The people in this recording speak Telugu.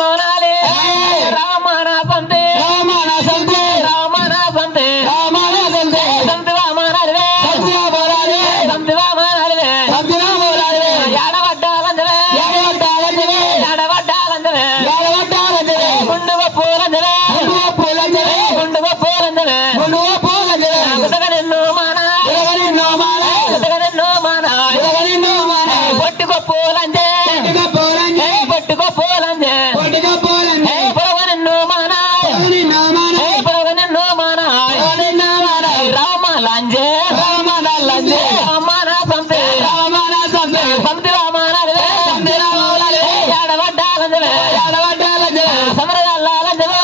మౌనాలే రామనా సంతే రామనా సంతే సంతి వామనాలే సంతి వామనాలే ఎడబడ్డాలంజలే గుండువ పూలంజలే గుండువ పూలంజలే నిన్ను మానా నిన్ను మానా పొట్టుకో పూలంజే పొట్టుకో పూలంజే పొడవ నిన్ను మానా పొడవ నిన్ను మానా రామలాంజే రామనా సంతే సంతి రామనాలే ఎడబడ్డాలంజలే సమరగల్లాలంజలే